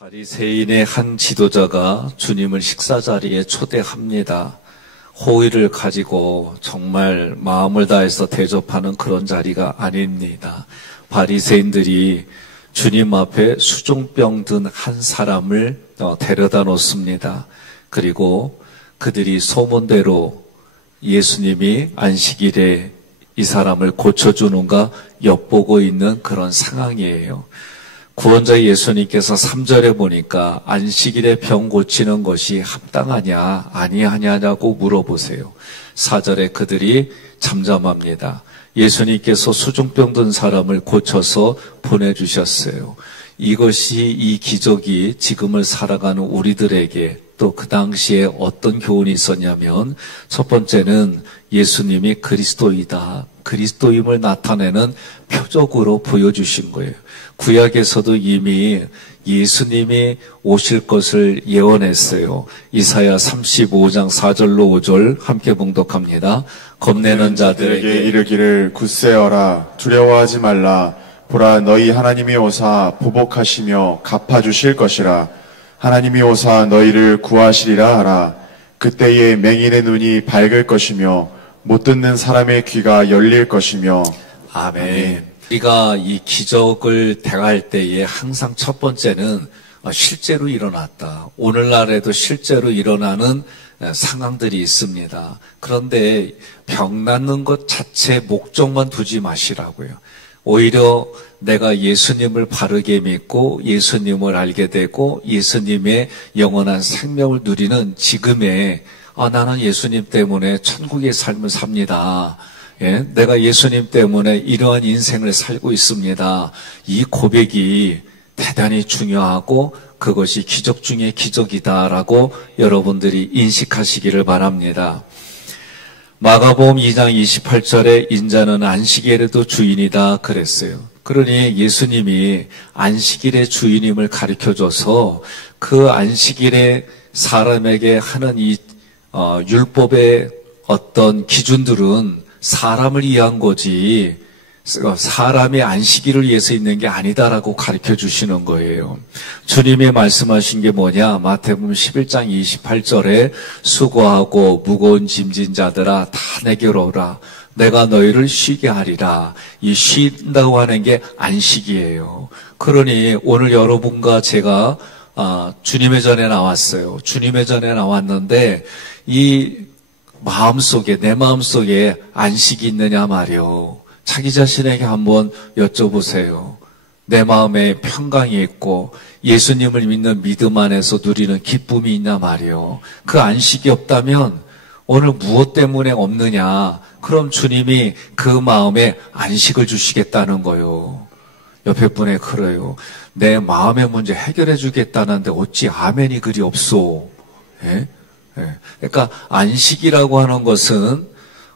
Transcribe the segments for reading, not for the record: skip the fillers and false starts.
바리새인의 한 지도자가 주님을 식사 자리에 초대합니다. 호의를 가지고 정말 마음을 다해서 대접하는 그런 자리가 아닙니다. 바리새인들이 주님 앞에 수종병 든 한 사람을 데려다 놓습니다. 그리고 그들이 소문대로 예수님이 안식일에 이 사람을 고쳐주는가 엿보고 있는 그런 상황이에요. 구원자 예수님께서 3절에 보니까 안식일에 병 고치는 것이 합당하냐 아니하냐고 물어보세요. 4절에 그들이 잠잠합니다. 예수님께서 수종병 든 사람을 고쳐서 보내주셨어요. 이것이 이 기적이 지금을 살아가는 우리들에게 또 그 당시에 어떤 교훈이 있었냐면, 첫 번째는 예수님이 그리스도이다, 그리스도임을 나타내는 표적으로 보여주신 거예요. 구약에서도 이미 예수님이 오실 것을 예언했어요. 이사야 35장 4절로 5절 함께 봉독합니다. 겁내는 자들에게 이르기를 굳세어라, 두려워하지 말라. 보라, 너희 하나님이 오사 보복하시며 갚아주실 것이라. 하나님이 오사 너희를 구하시리라 하라. 그때에 맹인의 눈이 밝을 것이며 못 듣는 사람의 귀가 열릴 것이며. 아멘. 우리가 이 기적을 대할 때에 항상 첫 번째는 실제로 일어났다, 오늘날에도 실제로 일어나는 상황들이 있습니다. 그런데 병 낫는 것 자체 목적만 두지 마시라고요. 오히려 내가 예수님을 바르게 믿고 예수님을 알게 되고 예수님의 영원한 생명을 누리는 지금에 나는 예수님 때문에 천국의 삶을 삽니다. 예, 내가 예수님 때문에 이러한 인생을 살고 있습니다. 이 고백이 대단히 중요하고 그것이 기적 중에 기적이다라고 여러분들이 인식하시기를 바랍니다. 마가복음 2장 28절에 인자는 안식일에도 주인이다 그랬어요. 그러니 예수님이 안식일의 주인임을 가르쳐줘서 그 안식일에 사람에게 하는 이 율법의 어떤 기준들은 사람을 위한 거지 사람의 안식일을 위해서 있는 게 아니다라고 가르쳐 주시는 거예요. 주님이 말씀하신 게 뭐냐? 마태복음 11장 28절에 수고하고 무거운 짐진 자들아 다 내게로 오라. 내가 너희를 쉬게 하리라. 이 쉰다고 하는 게 안식이에요. 그러니 오늘 여러분과 제가 주님의 전에 나왔어요. 주님의 전에 나왔는데 이 마음속에, 내 마음속에 안식이 있느냐 말이요. 자기 자신에게 한번 여쭤보세요. 내 마음에 평강이 있고 예수님을 믿는 믿음 안에서 누리는 기쁨이 있냐 말이요. 그 안식이 없다면 오늘 무엇 때문에 없느냐? 그럼 주님이 그 마음에 안식을 주시겠다는 거요. 옆에 분에 그래요. 내 마음의 문제 해결해 주겠다는데 어찌 아멘이 그리 없소. 예? 그러니까 안식이라고 하는 것은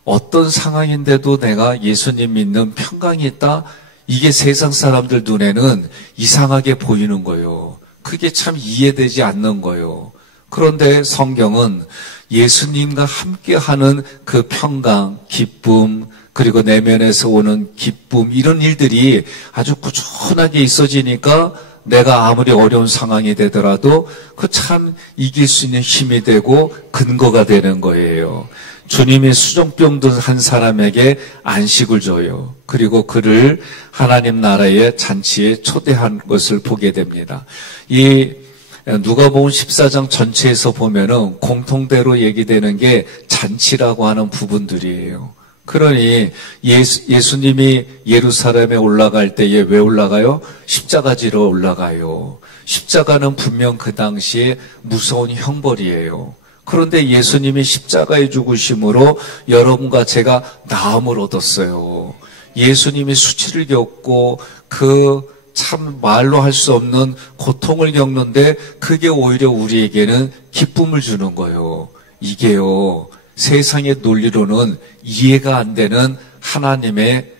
어떤 상황인데도 내가 예수님 믿는 평강이 있다, 이게 세상 사람들 눈에는 이상하게 보이는 거예요. 그게 참 이해되지 않는 거예요. 그런데 성경은 예수님과 함께하는 그 평강, 기쁨, 그리고 내면에서 오는 기쁨, 이런 일들이 아주 꾸준하게 있어지니까 내가 아무리 어려운 상황이 되더라도 그 참 이길 수 있는 힘이 되고 근거가 되는 거예요. 주님이 수종병 든 한 사람에게 안식을 줘요. 그리고 그를 하나님 나라의 잔치에 초대한 것을 보게 됩니다. 이 누가복음 14장 전체에서 보면은 공통대로 얘기되는 게 잔치라고 하는 부분들이에요. 그러니 예수님이 예루살렘에 올라갈 때에 왜 올라가요? 십자가 지러 올라가요. 십자가는 분명 그 당시에 무서운 형벌이에요. 그런데 예수님이 십자가에 죽으심으로 여러분과 제가 나음을 얻었어요. 예수님이 수치를 겪고 그 참 말로 할 수 없는 고통을 겪는데 그게 오히려 우리에게는 기쁨을 주는 거예요. 이게요, 세상의 논리로는 이해가 안 되는 하나님의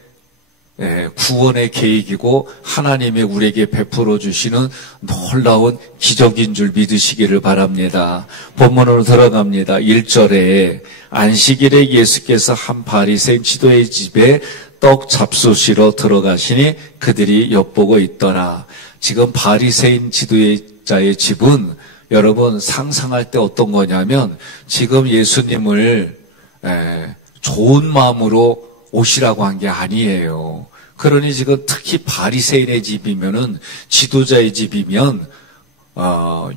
구원의 계획이고 하나님의 우리에게 베풀어 주시는 놀라운 기적인 줄 믿으시기를 바랍니다. 본문으로 들어갑니다. 1절에 안식일에 예수께서 한 바리새인 지도의 집에 떡 잡수시러 들어가시니 그들이 엿보고 있더라. 지금 바리새인 지도의 자의 집은 여러분 상상할 때 어떤 거냐면 지금 예수님을 좋은 마음으로 오시라고 한 게 아니에요. 그러니 지금 특히 바리새인의 집이면은 지도자의 집이면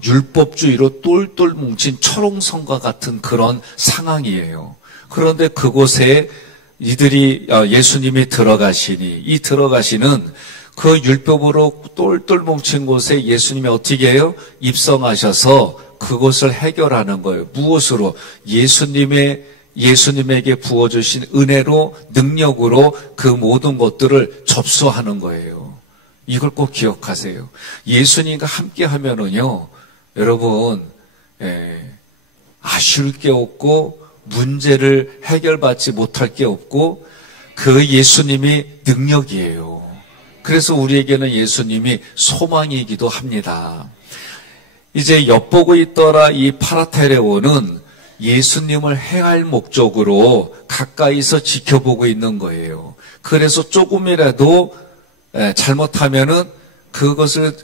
율법주의로 똘똘 뭉친 철옹성과 같은 그런 상황이에요. 그런데 그곳에 이들이 예수님이 들어가시니 이 들어가시는 그 율법으로 똘똘 뭉친 곳에 예수님이 어떻게 해요? 입성하셔서 그것을 해결하는 거예요. 무엇으로? 예수님에게 부어주신 은혜로 능력으로 그 모든 것들을 접수하는 거예요. 이걸 꼭 기억하세요. 예수님과 함께 하면은요, 여러분, 아쉬울 게 없고 문제를 해결받지 못할 게 없고 그 예수님이 능력이에요. 그래서 우리에게는 예수님이 소망이기도 합니다. 이제 엿보고 있더라 이 파라테레오는 예수님을 행할 목적으로 가까이서 지켜보고 있는 거예요. 그래서 조금이라도 잘못하면은 그것을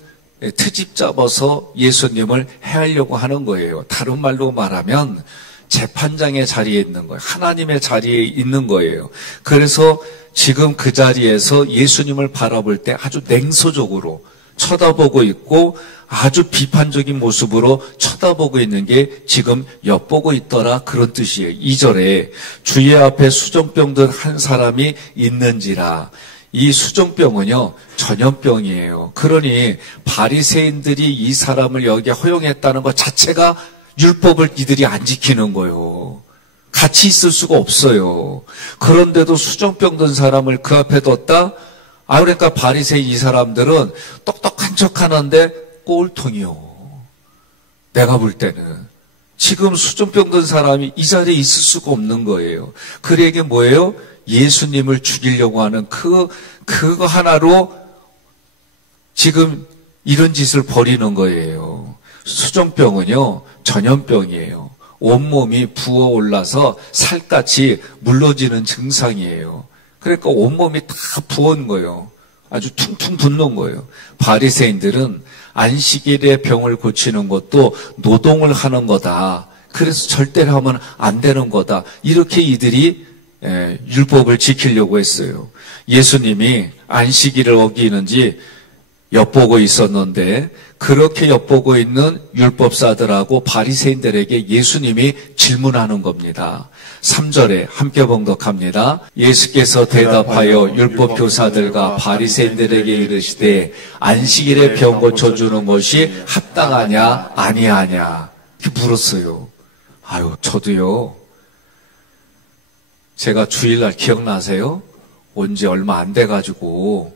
트집 잡아서 예수님을 해하려고 하는 거예요. 다른 말로 말하면 재판장의 자리에 있는 거예요. 하나님의 자리에 있는 거예요. 그래서 지금 그 자리에서 예수님을 바라볼 때 아주 냉소적으로 쳐다보고 있고 아주 비판적인 모습으로 쳐다보고 있는 게 지금 엿보고 있더라 그런 뜻이에요. 2절에 주의 앞에 수정병 든 한 사람이 있는지라. 이 수정병은요 전염병이에요. 그러니 바리새인들이 이 사람을 여기에 허용했다는 것 자체가 율법을 이들이 안 지키는 거예요. 같이 있을 수가 없어요. 그런데도 수정병 든 사람을 그 앞에 뒀다? 그러니까 바리새인 이 사람들은 똑똑한 척 하는데 꼴통이요. 내가 볼 때는. 지금 수정병 든 사람이 이 자리에 있을 수가 없는 거예요. 그에게 뭐예요? 예수님을 죽이려고 하는 그거 하나로 지금 이런 짓을 벌이는 거예요. 수정병은요, 전염병이에요. 온몸이 부어올라서 살갗이 물러지는 증상이에요. 그러니까 온몸이 다 부은 거예요. 아주 퉁퉁 붓는 거예요. 바리새인들은 안식일에 병을 고치는 것도 노동을 하는 거다. 그래서 절대로 하면 안 되는 거다. 이렇게 이들이 율법을 지키려고 했어요. 예수님이 안식일을 어기는지 엿보고 있었는데 그렇게 엿보고 있는 율법사들하고 바리새인들에게 예수님이 질문하는 겁니다. 3절에 함께 봉독합니다. 예수께서 대답하여 율법 교사들과 바리새인들에게 이르시되 안식일에 병 고쳐주는 것이 합당하냐 아니하냐 이렇게 물었어요. 저도요. 제가 주일날 기억나세요? 온 지 얼마 안 돼가지고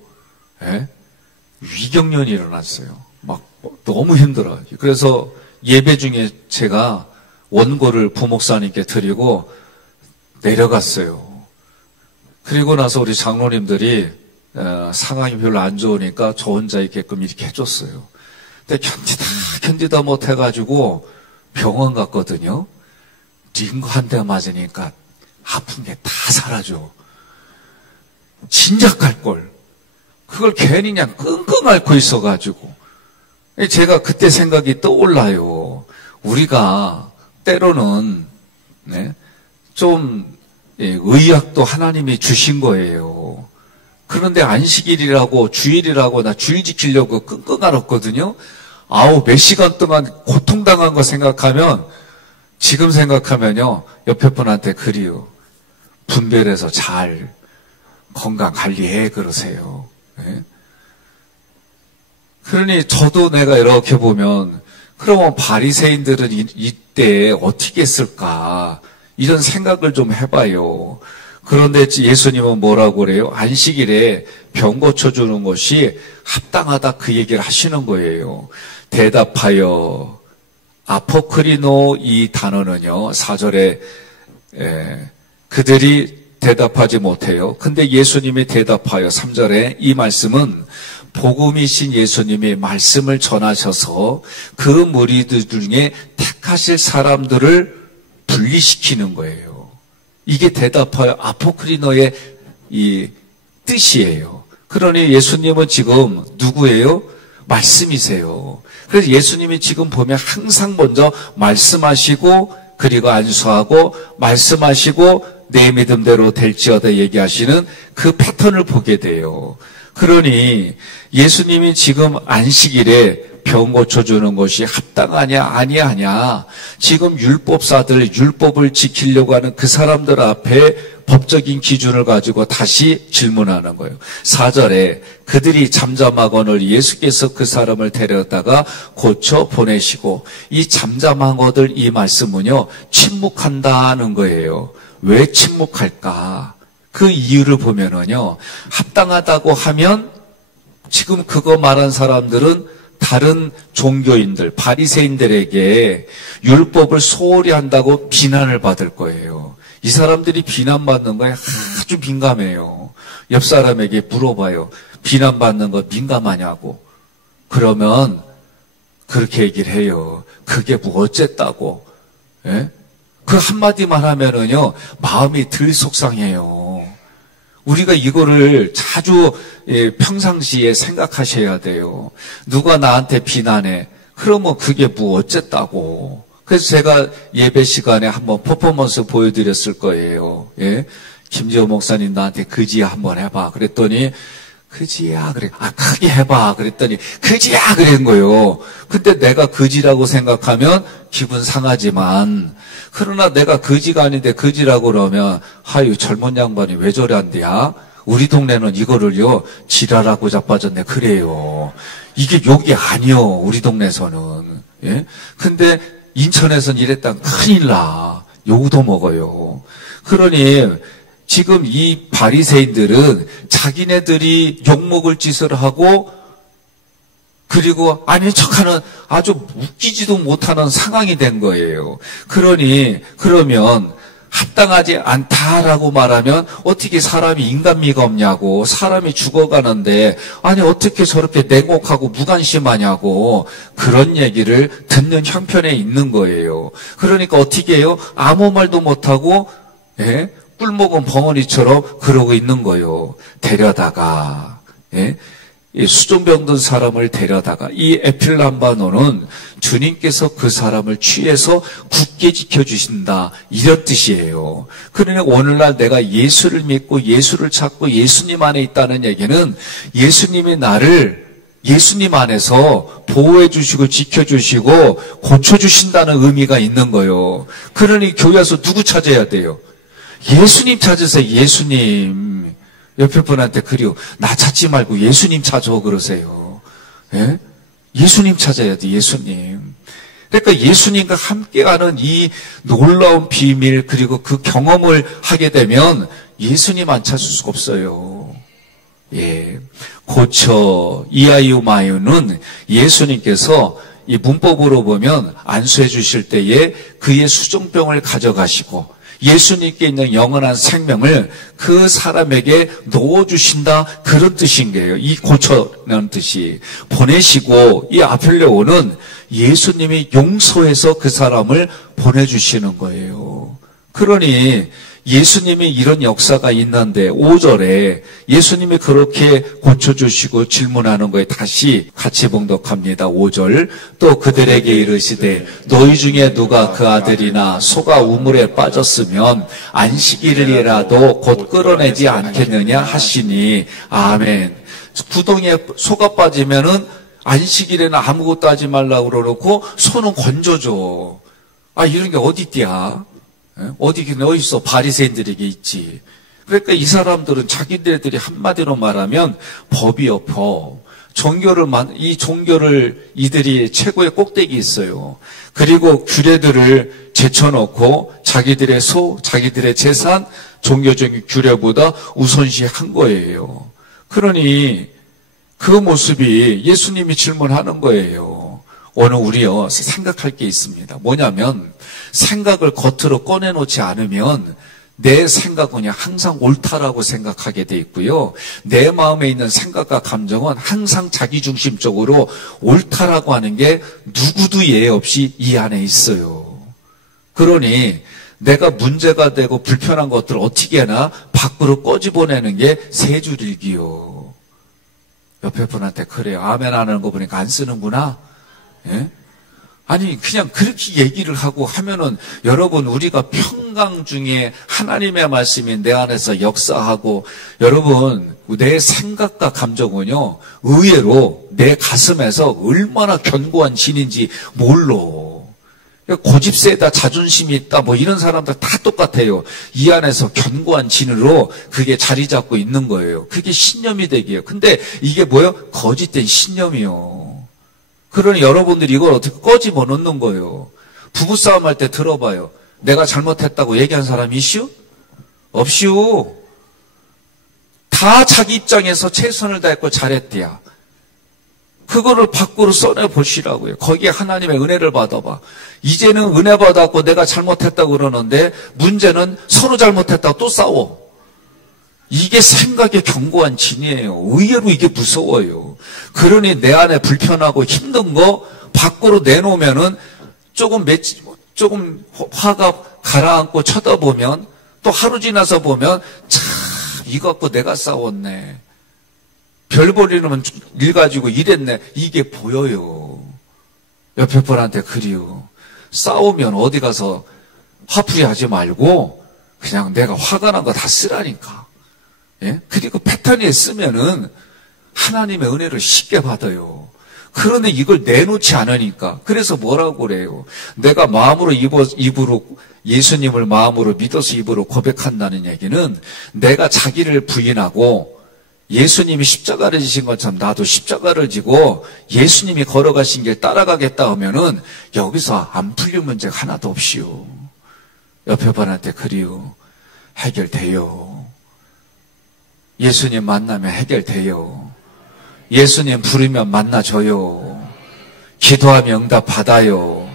위경련이 일어났어요. 막 너무 힘들어요. 그래서 예배 중에 제가 원고를 부목사님께 드리고 내려갔어요. 그리고 나서 우리 장로님들이 상황이 별로 안 좋으니까 저 혼자 있게끔 이렇게 해줬어요. 근데 견디다 못해가지고 병원 갔거든요. 링거 한 대 맞으니까 아픈 게 다 사라져. 진작 갈걸. 그걸 괜히 그냥 끙끙 앓고 있어가지고. 제가 그때 생각이 떠올라요. 우리가 때로는, 좀, 의학도 하나님이 주신 거예요. 그런데 안식일이라고, 주일이라고, 나 주일 지키려고 끙끙 앓았거든요. 몇 시간 동안 고통당한 거 생각하면, 지금 생각하면요, 옆에 분한테 그리요. 분별해서 잘 건강 관리해, 그러세요. 그러니 저도 내가 이렇게 보면 그러면 바리새인들은 이때 어떻게 했을까 이런 생각을 좀 해봐요. 그런데 예수님은 뭐라고 그래요? 안식일에 병 고쳐주는 것이 합당하다 그 얘기를 하시는 거예요. 대답하여 아포크리노 이 단어는요 4절에 그들이 대답하지 못해요. 근데 예수님이 대답하여 3절에 이 말씀은 복음이신 예수님이 말씀을 전하셔서 그 무리들 중에 택하실 사람들을 분리시키는 거예요. 이게 대답하여 아포크리노의 이 뜻이에요. 그러니 예수님은 지금 누구예요? 말씀이세요. 그래서 예수님이 지금 보면 항상 먼저 말씀하시고 그리고 안수하고 말씀하시고 내 믿음대로 될지어다 얘기하시는 그 패턴을 보게 돼요. 그러니 예수님이 지금 안식일에 병 고쳐주는 것이 합당하냐 아니하냐, 지금 율법사들, 율법을 지키려고 하는 그 사람들 앞에 법적인 기준을 가지고 다시 질문하는 거예요. 4절에 그들이 잠잠하거늘 예수께서 그 사람을 데려다가 고쳐 보내시고, 이 잠잠하거들 이 말씀은요 침묵한다는 거예요. 왜 침묵할까? 그 이유를 보면은요, 합당하다고 하면 지금 그거 말한 사람들은 다른 종교인들, 바리새인들에게 율법을 소홀히 한다고 비난을 받을 거예요. 이 사람들이 비난받는 거에 아주 민감해요. 옆 사람에게 물어봐요. 비난받는 거 민감하냐고. 그러면 그렇게 얘기를 해요. 그게 뭐 어쨌다고. 예? 그 한마디만 하면은요, 마음이 덜 속상해요. 우리가 이거를 자주 평상시에 생각하셔야 돼요. 누가 나한테 비난해. 그러면 그게 뭐 어쨌다고. 그래서 제가 예배 시간에 한번 퍼포먼스 보여드렸을 거예요. 예? 김지호 목사님 나한테 그지야 한번 해봐. 그랬더니 그지야 그래. 크게 해봐. 그랬더니 그지야 그런 거예요. 근데 내가 그지라고 생각하면 기분 상하지만, 그러나 내가 그지가 아닌데 그지라고 그러면 하유 젊은 양반이 왜 저래 한대야? 우리 이거를요 지랄하고 자빠졌네 그래요. 이게 욕이 아니요 우리 동네에서는. 예? 근데 인천에선 이랬다 큰일 나. 욕도 먹어요. 그러니 지금 이 바리새인들은 자기네들이 욕먹을 짓을 하고 그리고 아닌 척하는 아주 웃기지도 못하는 상황이 된 거예요. 그러면 합당하지 않다라고 말하면 어떻게 사람이 인간미가 없냐고, 사람이 죽어가는데 아니 어떻게 저렇게 냉혹하고 무관심하냐고, 그런 얘기를 듣는 형편에 있는 거예요. 그러니까 어떻게 해요? 아무 말도 못하고 예? 꿀먹은 벙어리처럼 그러고 있는 거예요. 데려다가 예? 이 수종병 든 사람을 데려다가, 이 에필람바노는 주님께서 그 사람을 취해서 굳게 지켜주신다 이런 뜻이에요. 그러니 오늘날 내가 예수를 믿고 예수를 찾고 예수님 안에 있다는 얘기는 예수님이 나를 예수님 안에서 보호해 주시고 지켜주시고 고쳐주신다는 의미가 있는 거예요. 그러니 교회에서 누구 찾아야 돼요? 예수님 찾으세요. 예수님. 옆에 분한테 그리고 나 찾지 말고 예수님 찾아 그러세요. 예? 예수님 찾아야 돼. 예수님. 그러니까 예수님과 함께가는 이 놀라운 비밀, 그리고 그 경험을 하게 되면 예수님 안 찾을 수가 없어요. 예. 고쳐 이아이오 마유는 예수님께서 이 문법으로 보면 안수해 주실 때에 그의 수종병을 가져가시고 예수님께 있는 영원한 생명을 그 사람에게 넣어주신다 그런 뜻인 거예요. 이 고쳐라는 뜻이. 보내시고 이 아펠레오는 예수님이 용서해서 그 사람을 보내주시는 거예요. 그러니 예수님이 이런 역사가 있는데 5절에 예수님이 그렇게 고쳐주시고 질문하는 거에 다시 같이 봉독합니다. 5절. 또 그들에게 이르시되 너희 중에 누가 그 아들이나 소가 우물에 빠졌으면 안식일이라도 곧 끌어내지 않겠느냐 하시니 아멘. 구덩이에 소가 빠지면은 안식일에는 아무것도 하지 말라고 그러놓고 소는 건져줘. 이런 게 어디 있디야? 어디 있어? 바리새인들에게 있지. 그러니까 이 사람들은 자기들이 한마디로 말하면 법이 엎어. 이 종교를 이들이 최고의 꼭대기 있어요. 그리고 규례들을 제쳐놓고 자기들의 자기들의 재산, 종교적인 규례보다 우선시한 거예요. 그러니 그 모습이 예수님이 질문하는 거예요. 오늘 우리요 생각할 게 있습니다. 뭐냐면 생각을 겉으로 꺼내놓지 않으면 내 생각은 항상 옳다라고 생각하게 돼 있고요. 내 마음에 있는 생각과 감정은 항상 자기중심적으로 옳다라고 하는 게 누구도 예외 없이 이 안에 있어요. 그러니 내가 문제가 되고 불편한 것들을 어떻게 하나 밖으로 꺼집어내는 게 세 줄일기요. 옆에 분한테 그래요. 아멘 하는 거 보니까 안 쓰는구나. 예? 아니 그냥 그렇게 얘기를 하고 하면은 여러분 우리가 평강 중에 하나님의 말씀이 내 안에서 역사하고 여러분 내 생각과 감정은요 의외로 내 가슴에서 얼마나 견고한 진인지 몰라. 고집세다 자존심이 있다 뭐 이런 사람들 다 똑같아요. 이 안에서 견고한 진으로 그게 자리 잡고 있는 거예요. 그게 신념이 되게요. 근데 이게 뭐예요? 거짓된 신념이요. 그러니 여러분들이 이걸 어떻게 꺼집어 놓는 거예요. 부부싸움 할 때 들어봐요. 내가 잘못했다고 얘기한 사람이 있슈? 없슈. 다 자기 입장에서 최선을 다했고 잘했대야. 그거를 밖으로 써내보시라고요. 거기에 하나님의 은혜를 받아봐. 이제는 은혜 받았고 내가 잘못했다고 그러는데 문제는 서로 잘못했다고 또 싸워. 이게 생각의 견고한 진이에요. 의외로 이게 무서워요. 그러니 내 안에 불편하고 힘든 거 밖으로 내놓으면은 조금 화가 가라앉고 쳐다보면 또 하루 지나서 보면 참 이거 갖고 내가 싸웠네. 별 버리면 일 가지고 이랬네. 이게 보여요. 옆에 분한테 그리요. 싸우면 어디 가서 화풀이 하지 말고 그냥 내가 화가 난 거 다 쓰라니까. 예? 그리고 패턴에 쓰면은 하나님의 은혜를 쉽게 받아요. 그런데 이걸 내놓지 않으니까. 그래서 뭐라고 그래요? 내가 마음으로 입으로 예수님을 마음으로 믿어서 입으로 고백한다는 얘기는 내가 자기를 부인하고 예수님이 십자가를 지신 것처럼 나도 십자가를 지고 예수님이 걸어가신 길 따라가겠다 하면은 여기서 안 풀릴 문제가 하나도 없이요. 옆에 분한테 그리요. 해결돼요. 예수님 만나면 해결돼요. 예수님 부르면 만나줘요. 기도하면 응답 받아요.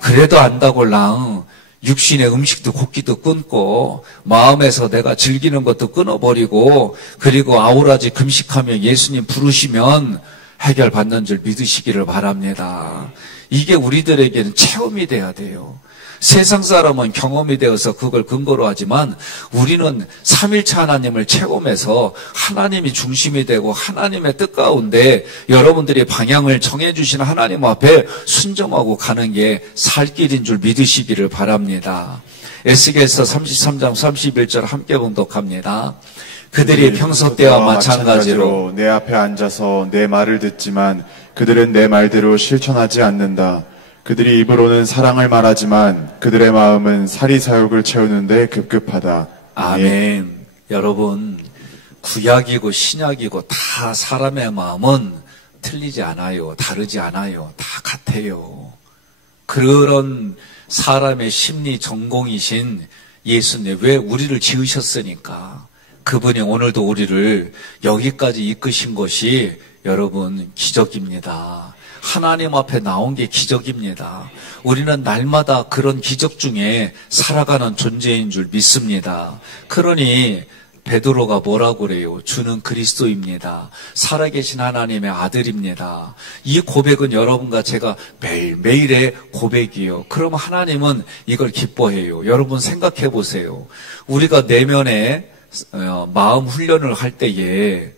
그래도 안다골랑 육신의 음식도 걷기도 끊고 마음에서 내가 즐기는 것도 끊어버리고 그리고 아우라지 금식하며 예수님 부르시면 해결받는 줄 믿으시기를 바랍니다. 이게 우리들에게는 체험이 돼야 돼요. 세상 사람은 경험이 되어서 그걸 근거로 하지만 우리는 삼일체 하나님을 체험해서 하나님이 중심이 되고 하나님의 뜻 가운데 여러분들이 방향을 정해주신 하나님 앞에 순종하고 가는 게 살 길인 줄 믿으시기를 바랍니다. 에스겔서 33장 31절 함께 봉독합니다. 그들이 평소 때와 마찬가지로 내 앞에 앉아서 내 말을 듣지만 그들은 내 말대로 실천하지 않는다. 그들이 입으로는 사랑을 말하지만 그들의 마음은 사리사욕을 채우는데 급급하다. 아멘. 여러분 구약이고 신약이고 다 사람의 마음은 틀리지 않아요. 다르지 않아요. 다 같아요. 그런 사람의 심리 전공이신 예수님 왜 우리를 지으셨으니까 그분이 오늘도 우리를 여기까지 이끄신 것이 여러분 기적입니다. 하나님 앞에 나온 게 기적입니다. 우리는 날마다 그런 기적 중에 살아가는 존재인 줄 믿습니다. 그러니 베드로가 뭐라고 그래요? 주는 그리스도입니다. 살아계신 하나님의 아들입니다. 이 고백은 여러분과 제가 매일매일의 고백이에요. 그럼 하나님은 이걸 기뻐해요. 여러분 생각해 보세요. 우리가 내면에 마음 훈련을 할 때에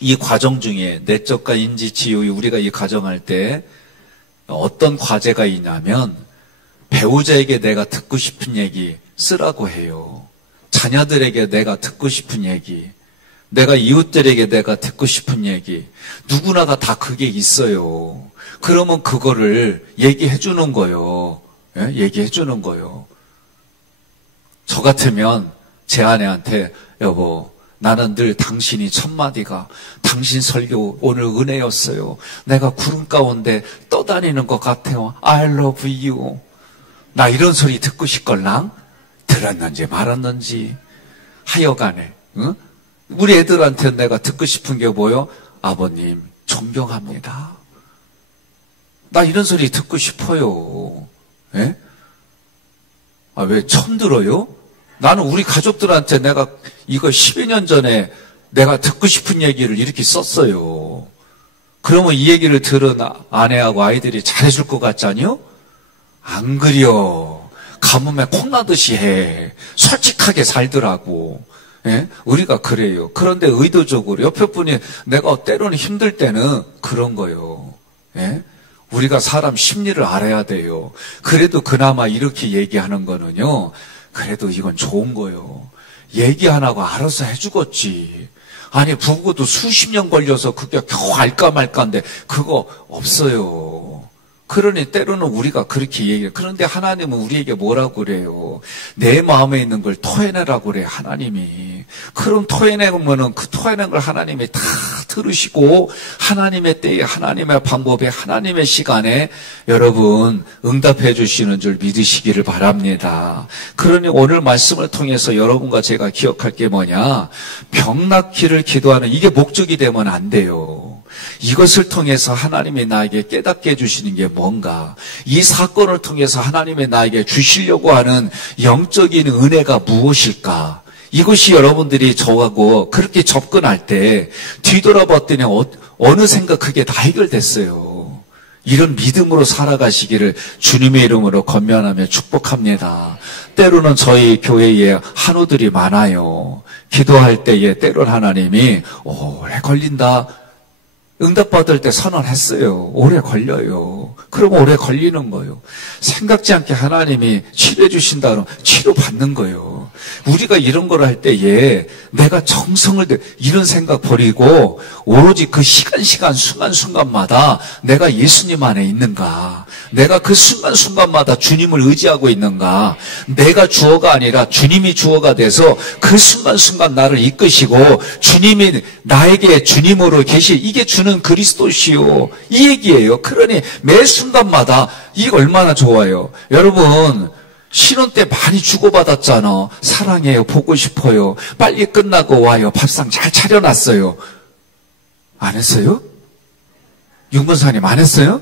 이 과정 중에 내적과 인지 지효이 우리가 이 과정할 때 어떤 과제가 있냐면 배우자에게 내가 듣고 싶은 얘기 쓰라고 해요. 자녀들에게 내가 듣고 싶은 얘기, 내가 이웃들에게 내가 듣고 싶은 얘기, 누구나가 다 그게 있어요. 그러면 그거를 얘기해 주는 거예요. 예? 얘기해 주는 거예요. 저 같으면 제 아내한테 여보 나는 늘 당신이 첫마디가 당신 설교 오늘 은혜였어요. 내가 구름 가운데 떠다니는 것 같아요. I love you. 나 이런 소리 듣고 싶걸랑? 들었는지 말았는지 하여간에 응? 우리 애들한테 내가 듣고 싶은 게 뭐요? 아버님 존경합니다. 나 이런 소리 듣고 싶어요. 예? 아, 왜 처음 들어요? 나는 우리 가족들한테 내가 이거 12년 전에 내가 듣고 싶은 얘기를 이렇게 썼어요. 그러면 이 얘기를 들은 아내하고 아이들이 잘해줄 것 같잖요? 안 그려. 가뭄에 콩나듯이 해. 솔직하게 살더라고. 예? 우리가 그래요. 그런데 의도적으로 옆에 분이 내가 때로는 힘들 때는 그런 거예요. 예? 우리가 사람 심리를 알아야 돼요. 그래도 그나마 이렇게 얘기하는 거는요. 그래도 이건 좋은 거예요. 얘기 안 하고 알아서 해주겠지. 아니 부부도 수십 년 걸려서 그게 겨우 알까 말까인데 그거 없어요. 그러니 때로는 우리가 그렇게 얘기해요. 그런데 하나님은 우리에게 뭐라고 그래요? 내 마음에 있는 걸 토해내라고 그래요. 하나님이. 그럼 토해내면은 그 토해낸 걸 하나님이 다 들으시고 하나님의 때에 하나님의 방법에 하나님의 시간에 여러분 응답해 주시는 줄 믿으시기를 바랍니다. 그러니 오늘 말씀을 통해서 여러분과 제가 기억할 게 뭐냐? 병 낫기를 기도하는 이게 목적이 되면 안 돼요. 이것을 통해서 하나님이 나에게 깨닫게 해주시는 게 뭔가, 이 사건을 통해서 하나님이 나에게 주시려고 하는 영적인 은혜가 무엇일까? 이것이 여러분들이 저하고 그렇게 접근할 때 뒤돌아봤더니 어느 생각 그게 다 해결됐어요. 이런 믿음으로 살아가시기를 주님의 이름으로 건면하며 축복합니다. 때로는 저희 교회에 한우들이 많아요. 기도할 때에 때로는 하나님이 오래 걸린다. 응답받을 때 선언했어요. 오래 걸려요. 그러면 오래 걸리는 거예요. 생각지 않게 하나님이 치료해 주신다 그러면 치료받는 거예요. 우리가 이런 걸 할 때에 내가 정성을 이런 생각 버리고 오로지 그 시간 순간순간마다 내가 예수님 안에 있는가, 내가 그 순간순간마다 주님을 의지하고 있는가, 내가 주어가 아니라 주님이 주어가 돼서 그 순간순간 나를 이끄시고 주님이 나에게 주님으로 계시, 이게 주는 그리스도시요, 이 얘기예요. 그러니 매 순간마다 이게 얼마나 좋아요. 여러분 신혼 때 많이 주고받았잖아. 사랑해요, 보고 싶어요, 빨리 끝나고 와요, 밥상 잘 차려놨어요. 안 했어요? 윤건사님 안 했어요?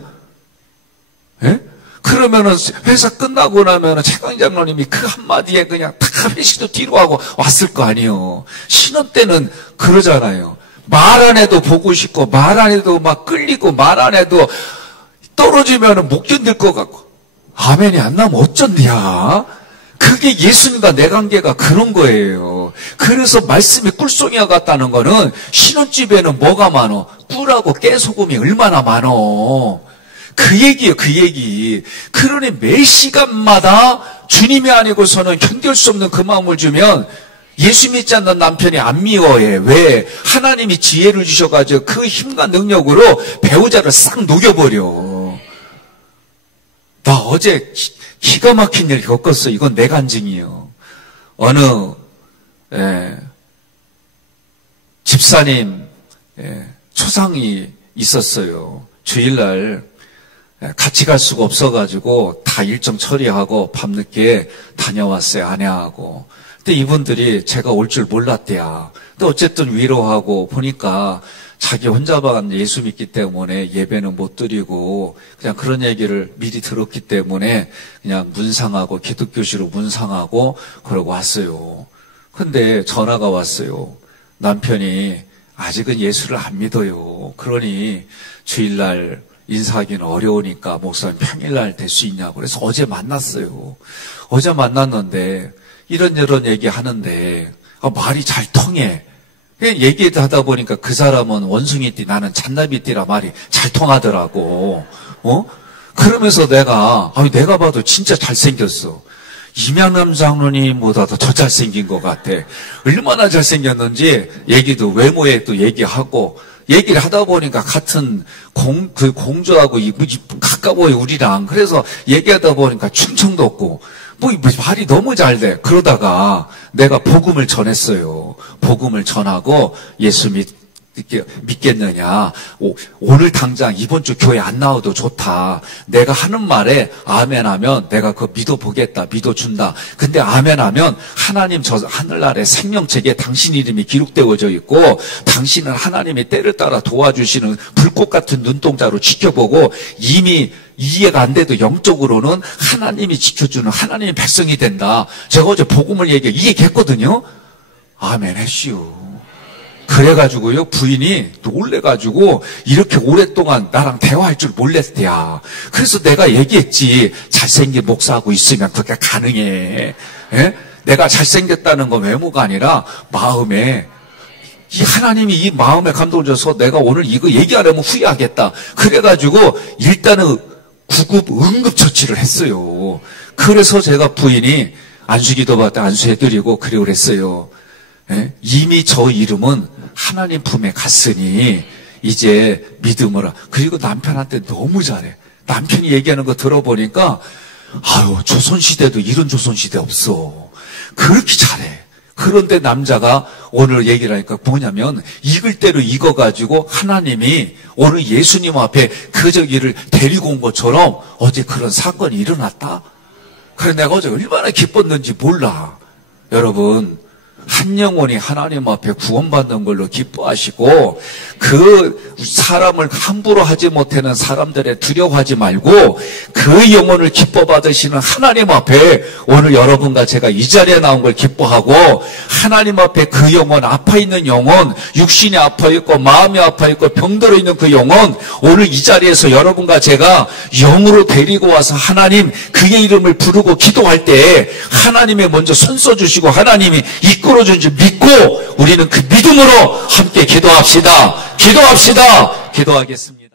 예? 그러면은 회사 끝나고 나면은 최강 장로님이 그 한마디에 그냥 다 회식도 뒤로 하고 왔을 거 아니에요. 신혼 때는 그러잖아요. 말 안 해도 보고 싶고, 말 안 해도 막 끌리고, 말 안 해도 떨어지면은 못 견딜 것 같고. 아멘이 안 나면 어쩐디야? 그게 예수님과 내 관계가 그런 거예요. 그래서 말씀이 꿀송이와 같다는 거는 신혼집에는 뭐가 많어? 꿀하고 깨소금이 얼마나 많어? 그 얘기예요, 그 얘기. 그러니 매 시간마다 주님이 아니고서는 견딜 수 없는 그 마음을 주면 예수 믿지 않는 남편이 안 미워해. 왜? 하나님이 지혜를 주셔가지고 그 힘과 능력으로 배우자를 싹 녹여버려. 나 어제 기가 막힌 일 겪었어. 이건 내 간증이에요. 어느 집사님 초상이 있었어요. 주일날 같이 갈 수가 없어가지고 다 일정 처리하고 밤늦게 다녀왔어요. 아내하고. 근데 이분들이 제가 올 줄 몰랐대야. 근데 어쨌든 위로하고 보니까 자기 혼자만 예수 믿기 때문에 예배는 못 드리고 그냥 그런 얘기를 미리 들었기 때문에 그냥 문상하고 기독교시로 문상하고 그러고 왔어요. 근데 전화가 왔어요. 남편이 아직은 예수를 안 믿어요. 그러니 주일날 인사하기는 어려우니까 목사님 평일날 될 수 있냐고. 그래서 어제 만났어요. 어제 만났는데 이런 얘기 하는데 말이 잘 통해. 얘기하다 보니까 그 사람은 원숭이띠, 나는 잔나비띠라 말이 잘 통하더라고. 그러면서 내가 봐도 진짜 잘생겼어. 이명남 장로님보다도 더 잘생긴 것 같아. 얼마나 잘생겼는지 얘기도 외모에 또 얘기하고, 얘기를 하다 보니까 같은 공주하고 가까워요, 우리랑. 그래서 얘기하다 보니까 충청도 없고, 말이 너무 잘 돼. 그러다가 내가 복음을 전했어요. 복음을 전하고 예수 믿겠느냐. 오늘 당장 이번 주 교회 안 나와도 좋다. 내가 하는 말에 아멘 하면 내가 그거 믿어보겠다. 믿어준다. 근데 아멘 하면 하나님 저 하늘나라의 생명책에 당신 이름이 기록되어져 있고 당신은 하나님의 때를 따라 도와주시는 불꽃 같은 눈동자로 지켜보고 이미 이해가 안 돼도 영적으로는 하나님이 지켜주는 하나님의 백성이 된다. 제가 어제 복음을 얘기했거든요. 아멘 했슈. 그래가지고요, 부인이 놀래가지고 이렇게 오랫동안 나랑 대화할 줄 몰랐대야. 그래서 내가 얘기했지. 잘생긴 목사하고 있으면 그게 가능해. 예? 내가 잘생겼다는 거 외모가 아니라 마음에 이 하나님이 이 마음에 감동을 줘서 내가 오늘 이거 얘기 안 하면 후회하겠다. 그래가지고 일단은 구급 응급처치를 했어요. 그래서 제가 부인이 안수기도 받다 안수해드리고 그래 그랬어요. 예? 이미 저 이름은 하나님 품에 갔으니 이제 믿음으로. 그리고 남편한테 너무 잘해. 남편이 얘기하는 거 들어보니까 아유 조선시대도 이런 조선시대 없어. 그렇게 잘해. 그런데 남자가 오늘 얘기를 하니까 뭐냐면 익을 대로 익어가지고 하나님이 오늘 예수님 앞에 그 저기를 데리고 온 것처럼 어제 그런 사건이 일어났다. 그래 내가 어제 얼마나 기뻤는지 몰라. 여러분 한 영혼이 하나님 앞에 구원받는 걸로 기뻐하시고 그 사람을 함부로 하지 못하는 사람들의 두려워하지 말고 그 영혼을 기뻐 받으시는 하나님 앞에 오늘 여러분과 제가 이 자리에 나온 걸 기뻐하고 하나님 앞에 그 영혼 아파 있는 영혼 육신이 아파 있고 마음이 아파 있고 병들어 있는 그 영혼 오늘 이 자리에서 여러분과 제가 영으로 데리고 와서 하나님 그의 이름을 부르고 기도할 때 하나님이 먼저 손 써주시고 하나님이 이끌어 준 줄 믿고 우리는 그 믿음으로 함께 기도합시다. 기도하겠습니다.